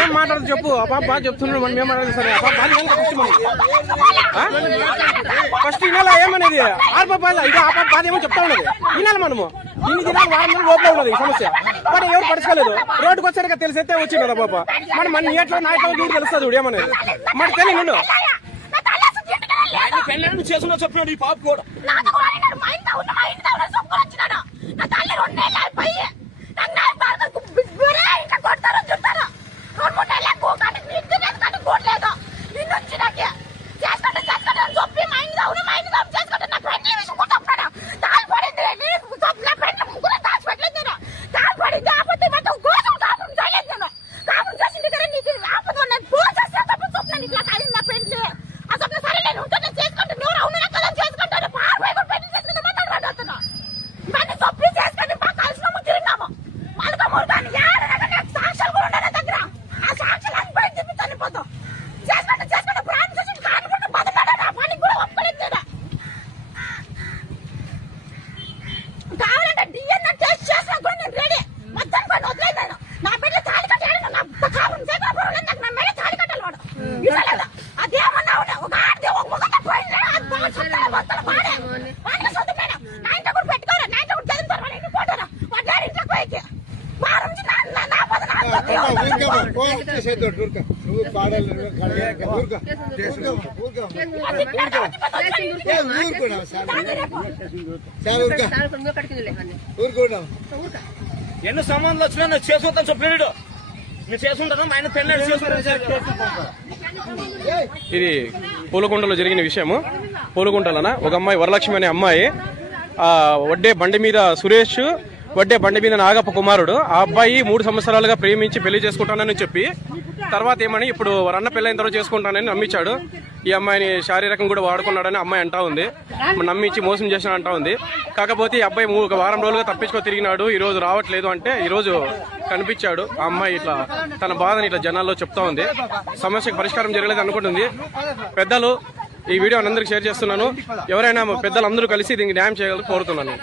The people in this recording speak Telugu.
ఏం మాట్లాడదు చెప్పు. ఆ పాప బాగా చెప్తున్నాడు, మనం ఏం మాట్లాడదు. సరే ఫస్ట్ ఈ నెల ఏమనేది ఆ పాప ఇది ఆ పాప బాధ ఏమో చెప్తా ఉన్నది. ఈ నెల మనము ఇన్ని దినాలు వారం లోపల ఉన్నది ఈ సమస్య. మరి ఎవరు పడుచుకోలేదు. రోడ్డుకు వచ్చాక తెలిసైతే వచ్చింది కదా పాప. మరి మన ఎట్లా నాయకులు చూడు తెలుస్తుంది చూడు ఏమనేది. మరి తెలియదు పెళ్ళి చేసుకున్నా చెప్పినాడు ఈ పాప కూడా. ఎన్ని సంబంధాలు వచ్చినా నేను చేసుకుంటాను చెప్పాడు. నేను చేసుకుంటాను ఆయన పెళ్ళి ఇది పూలకుంటలో జరిగిన విషయము. పూలకుంటలన ఒక అమ్మాయి వరలక్ష్మి అనే అమ్మాయి వడ్డే బండి మీద సురేష్, వడ్డే బండి మీద నాగప్ప కుమారుడు. ఆ అబ్బాయి 3 సంవత్సరాలుగా ప్రేమించి పెళ్లి చేసుకుంటానని చెప్పి తర్వాత ఏమని ఇప్పుడు అన్న పెళ్ళైన తర్వాత చేసుకుంటానని నమ్మించాడు. ఈ అమ్మాయిని శారీరకంగా కూడా వాడుకున్నాడని అమ్మాయి అంటా ఉంది. నమ్మించి మోసం చేసిన అంటా ఉంది. కాకపోతే ఈ అబ్బాయి ఒక వారం రోజులుగా తప్పించుకో తిరిగినాడు. ఈ రోజు రావట్లేదు అంటే ఈ రోజు కనిపించాడు. ఆ అమ్మాయి ఇట్లా తన బాధని ఇట్లా జనాల్లో చెప్తా ఉంది. సమస్యకు పరిష్కారం జరగలేదు అనుకుంటుంది. పెద్దలు ఈ వీడియో అందరికి షేర్ చేస్తున్నాను. ఎవరైనా పెద్దలు అందరూ కలిసి దీనికి న్యాయం చేయాలని కోరుతున్నాను.